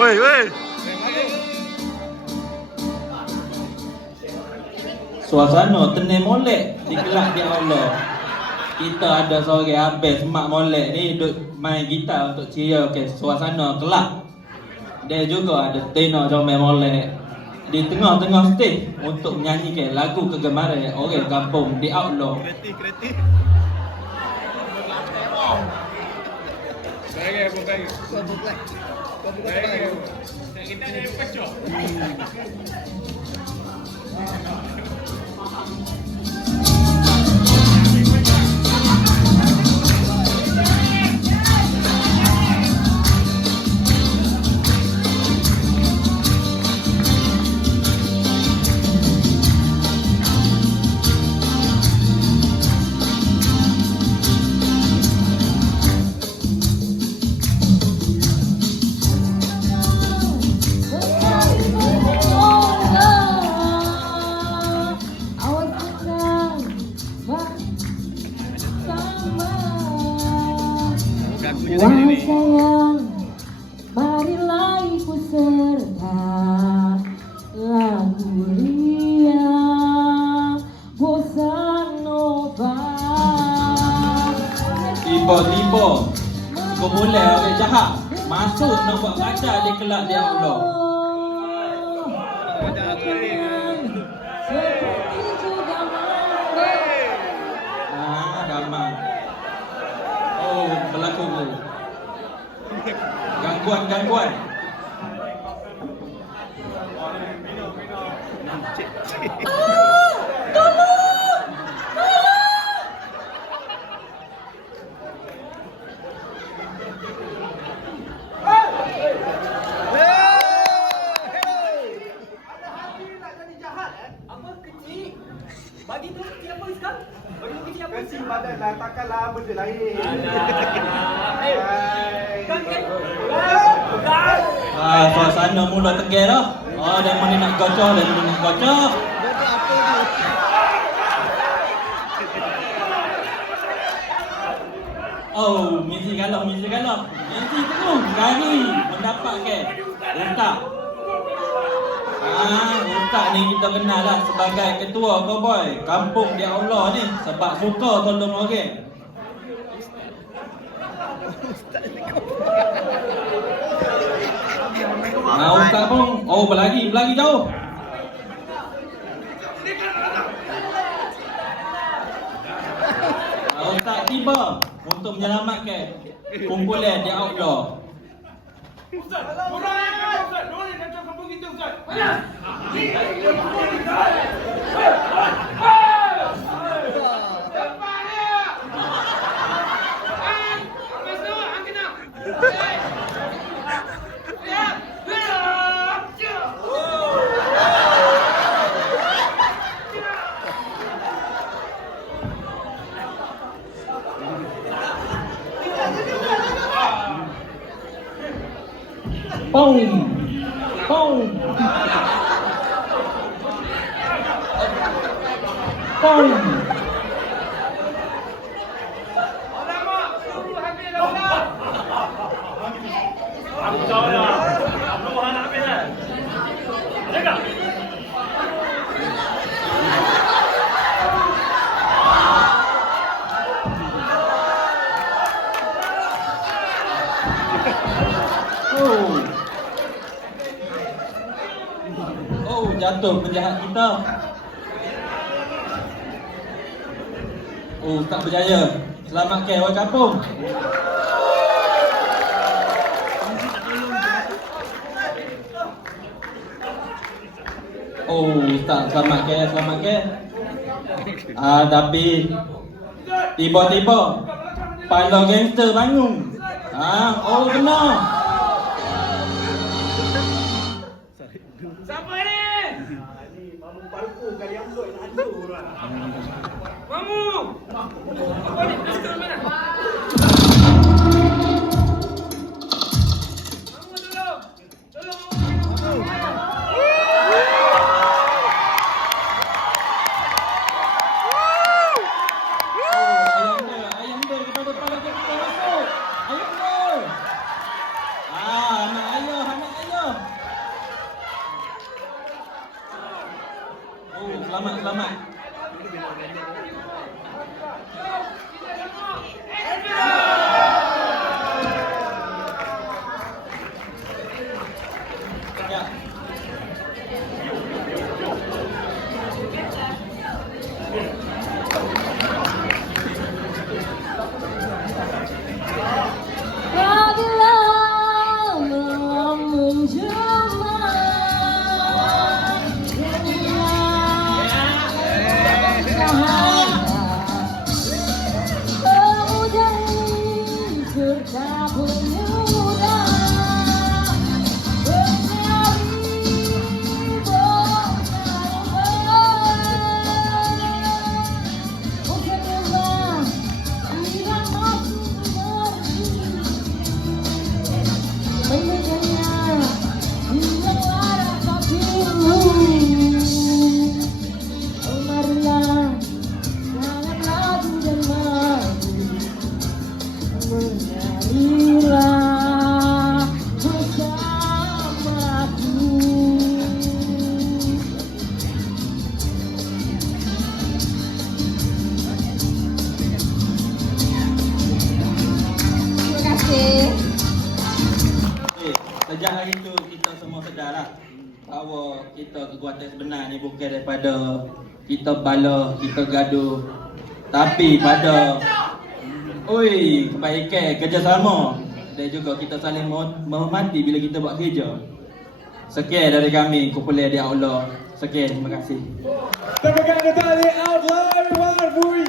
Woi, woi. Suasana tenang molek di kelab di Allah. Kita ada seorang habis mak molek ni duk main gitar untuk ceria ke suasana kelab. Dia juga ada tenor comel molek di tengah-tengah stage untuk menyanyikan lagu kegemaran orang kampung di Outlaw. Kreatif. Kita ada pecah. Wahai sayang, marilah ikut serta lagu ria bossa nova. Tiba-tiba kumulai orang jahat masuk nak buat kacau di kelab di Allah. Seperti juga Ramai. Oh, berlaku tu. Gangguan. Bagi tu kecil apa Iskak? Bagi tu kecil apa? Kecil badan lah, takkanlah benda lain. Suasana mula tegak dah. Dia mana nak gocok. Oh, misi galak. Misi terus lari mendapatkan Ustaz. Ustaz ni kita kenal lah sebagai ketua cowboy kampung di Allah ni sebab suka tolong orang. Ustaz pun, berlagi jauh. Ustaz tiba untuk menyelamatkan kumpulan di Outlaw. Ustaz, dorang yang kacau kampung kita, Ustaz. Mana? Boom. Alamak, suruh habis dah Ustaz. Aku tahu dah. Belum nak habis dah. Ada tak? Jatuh penjahat kita. Tak berjaya. Selamatkan orang kampung. Tak selamatkan. Tapi tiba-tiba pilot gangster bangun. Benar. Siapa ni? Mamu palku kali yang buat nak hancur lah. Mamu! Apa ni? Terus ke mana? Mamu tolong! Tolong! Ayam dia kepada pilot gangster masuk. Ayam dia. Anak ayah. tak bermuda mencari bosan. Oh semoga tidak masuk mendengarnya hilang rasa pilu. Oh marilah jangan ragu dan maju, menarilah bersamaku. Terima kasih. Sejak hari tu kita semua sedarlah bahawa kita kekuatan sebenar ni bukan daripada kita bala, kita gaduh, tapi pada kebaikan, kerjasama dan juga kita saling menghormati bila kita buat kerja. Sekian dari kami, kumpulan Dia Allah. Sekian, terima kasih. Tepukan kembali out live, everyone.